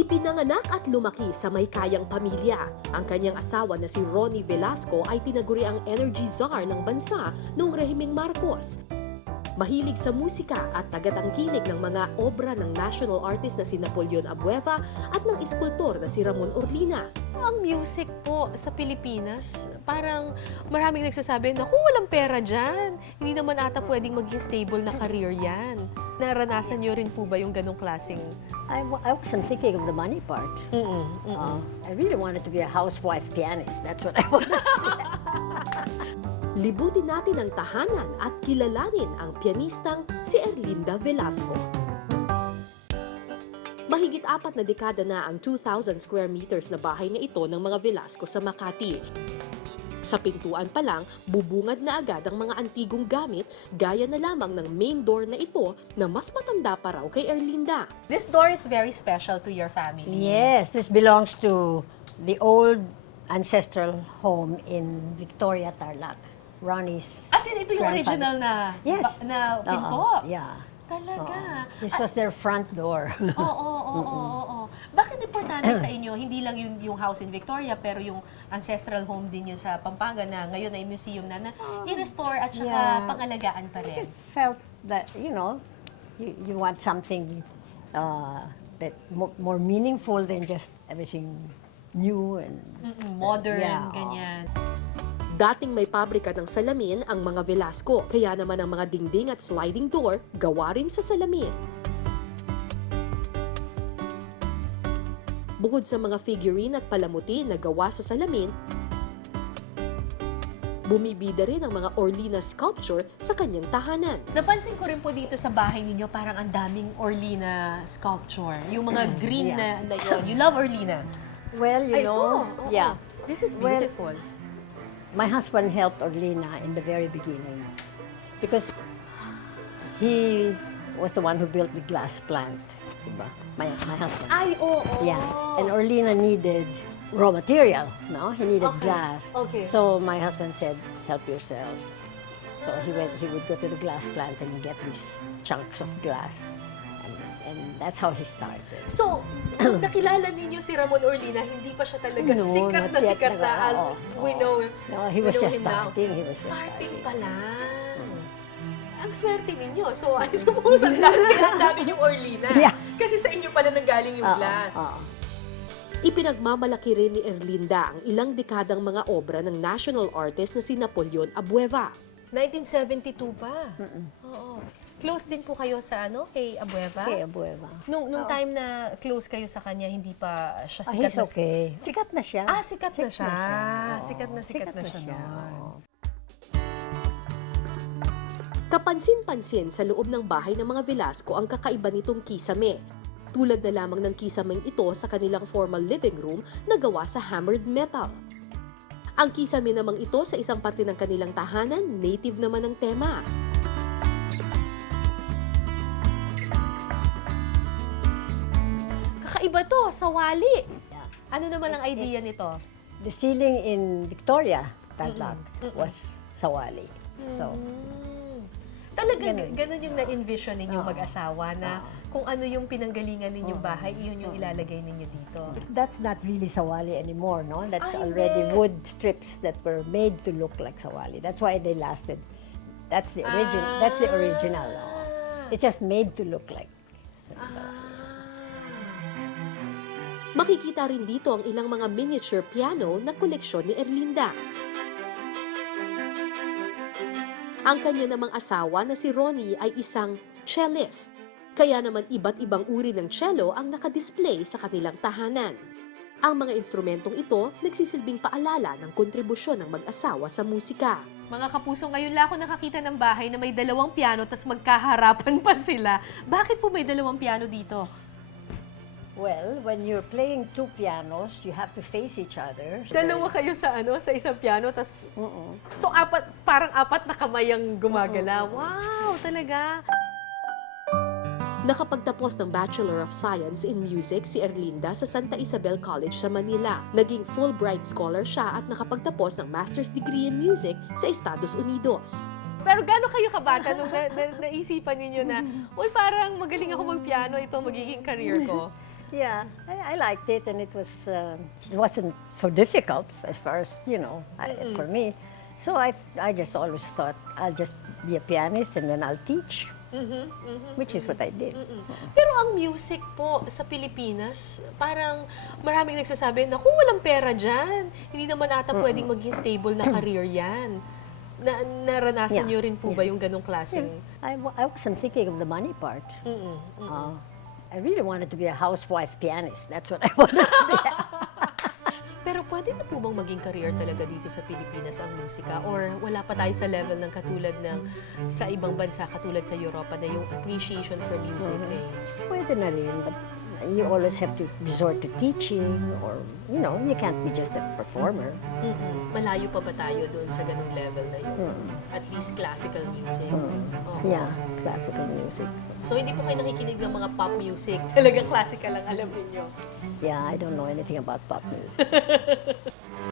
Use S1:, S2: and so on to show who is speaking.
S1: Ipinanganak at lumaki sa may kayang pamilya. Ang kanyang asawa na si Ronnie Velasco ay tinaguri ang energy czar ng bansa noong rehimeng Marcos. Mahilig sa musika at tagatangkilik ng mga obra ng national artist na si Napoleon Abueva at ng iskultor na si Ramon Orlina.
S2: Ang music po sa Pilipinas, parang maraming nagsasabi, naku, walang pera dyan. Hindi naman ata pwedeng maging stable na career yan. Naranasan niyo rin po ba yung ganong klaseng?
S3: I wasn't thinking of the money part. I really wanted to be a housewife pianist. That's what I wanted.
S1: Libutin natin ang tahanan at kilalanin ang pianistang si Erlinda Velasco. Mahigit 4 na dekada na ang 2,000 square meters na bahay na ito ng mga Velasco sa Makati. Sa pintuan pa lang, bubungad na agad ang mga antigong gamit gaya na lamang ng main door na ito na mas matanda pa raw kay Erlinda.
S2: This door is very special to your family.
S3: Yes, this belongs to the old ancestral home in Victoria, Tarlac. Ronnie's
S2: As in, ito yung
S3: grandfather.
S2: original na,
S3: Yes.
S2: na pinto?
S3: Yeah.
S2: Talaga.
S3: This was their front door.
S2: Oo. Bakit importante sa inyo, hindi lang yung house in Victoria, pero yung ancestral home din yun sa Pampanga na ngayon ay museum na i-restore at saka
S3: Yeah.
S2: pangalagaan pa
S3: I
S2: rin?
S3: just felt that, you want something that more meaningful than just everything new and
S2: Modern,
S3: Yeah.
S2: ganyan.
S1: Dating may pabrika ng salamin ang mga Velasco, kaya naman ang mga dingding at sliding door gawa rin sa salamin. Bukod sa mga figurine at palamuti na gawa sa salamin, bumibida rin ang mga Orlina sculpture sa kanyang tahanan.
S2: Napansin ko rin po dito sa bahay ninyo, parang ang daming Orlina sculpture. Yung mga green
S3: Yeah.
S2: na yun. You love Orlina?
S3: well,
S2: Ay, ito. Oo.
S3: yeah.
S2: This is
S3: Well,
S2: beautiful.
S3: My husband helped Orlina in the very beginning because he was the one who built the glass plant, diba? My husband.
S2: Ay, oo.
S3: Yeah, and Orlina needed raw material, no? He needed
S2: Okay.
S3: glass.
S2: Okay.
S3: So my husband said, help yourself. So he would go to the glass plant and get these chunks of glass. And that's how he started.
S2: So, nung nakilala ninyo si Ramon Orlina, hindi pa siya talaga
S3: No,
S2: sikat
S3: not yet.
S2: na as
S3: Oo.
S2: we know.
S3: No, he was
S2: we know
S3: just
S2: him now.
S3: starting. He was just
S2: Starting
S3: starting.
S2: pa lang. Ang swerte ninyo. So, I suppose ang dami yung Orlina.
S3: Yeah.
S2: Kasi sa inyo pala nanggaling yung
S3: Oo,
S2: glass.
S3: oo.
S1: Ipinagmamalaki rin ni Erlinda ang ilang dekadang mga obra ng national artist na si Napoleon Abueva.
S2: 1972 pa. Oo. Close din po kayo sa kay Abueva?
S3: Okay, Abueva.
S2: Nung time na close kayo sa kanya, hindi pa siya sikat
S3: He's okay. Sikat na siya.
S2: Sikat na siya.
S3: Oo,
S2: Sikat na siya noon.
S3: oo.
S1: Kapansin-pansin sa loob ng bahay ng mga Velasco ang kakaiba nitong kisame. Tulad na lamang ng kisameng ito sa kanilang formal living room na gawa sa hammered metal. Ang kisame namang ito sa isang parte ng kanilang tahanan, native naman ang tema.
S2: Kakaiba to, sa wali.
S3: Yeah.
S2: Ano naman ang idea nito?
S3: The ceiling in Victoria, Tarlac, was sawali. So,
S2: Talagang
S3: Ganun.
S2: ganun yung na-envision ninyong
S3: Oo.
S2: mag-asawa na kung ano yung pinanggalingan ninyong bahay, iyon yung ilalagay ninyo dito.
S3: that's not really sawali anymore, no? That's
S2: Ay,
S3: already
S2: hindi.
S3: wood strips that were made to look like sawali. That's why they lasted. That's the original. That's the original. No? It's just made to look like sawali.
S1: Makikita rin dito ang ilang mga miniature piano na koleksyon ni Erlinda. Ang kanya namang asawa na si Ronnie ay isang cellist. Kaya naman iba't ibang uri ng cello ang nakadisplay sa kanilang tahanan. Ang mga instrumentong ito nagsisilbing paalala ng kontribusyon ng mag-asawa sa musika.
S2: Mga kapuso, ngayon lang ako nakakita ng bahay na may 2 piano tas magkaharapan pa sila. Bakit po may 2 piano dito?
S3: Well, when you're playing 2 pianos, you have to face each other.
S2: Dalawa kayo sa sa isang piano tas so parang 4 na kamay ang gumagala. Wow, talaga.
S1: Nakapagtapos ng Bachelor of Science in Music si Erlinda sa Santa Isabel College sa Manila. Naging Fulbright Scholar siya at nakapagtapos ng Master's Degree in Music sa Estados Unidos.
S2: Pero gano'n kayo kabata nung naisipan ninyo na, uy, parang magaling ako magpiano, ito magiging career ko?
S3: Yeah, I liked it, and it wasn't so difficult as far as, for me. So I just always thought I'll just be a pianist and then I'll teach, which is what I did.
S2: Pero ang music po sa Pilipinas, parang maraming nagsasabi na kung walang pera dyan, hindi naman ata pwedeng maging stable na career yan. Naranasan
S3: Yeah,
S2: niyo rin po ba
S3: yeah.
S2: yung ganong klaseng?
S3: I wasn't thinking of the money part. I really wanted to be a housewife pianist. That's what I wanted to be.
S2: Pero pwede na po bang maging career talaga dito sa Pilipinas ang musika? Or wala pa tayo sa level ng katulad ng sa ibang bansa, katulad sa Europa, na yung appreciation for music eh?
S3: Pwede na rin, but you always have to resort to teaching, or, you can't be just a performer.
S2: Malayo pa ba tayo doon sa ganong level na yun? At least classical music. Oo.
S3: Yeah, classical music.
S2: So hindi po kayo nakikinig ng mga pop music? Talagang classical lang alam ninyo?
S3: Yeah, I don't know anything about pop music.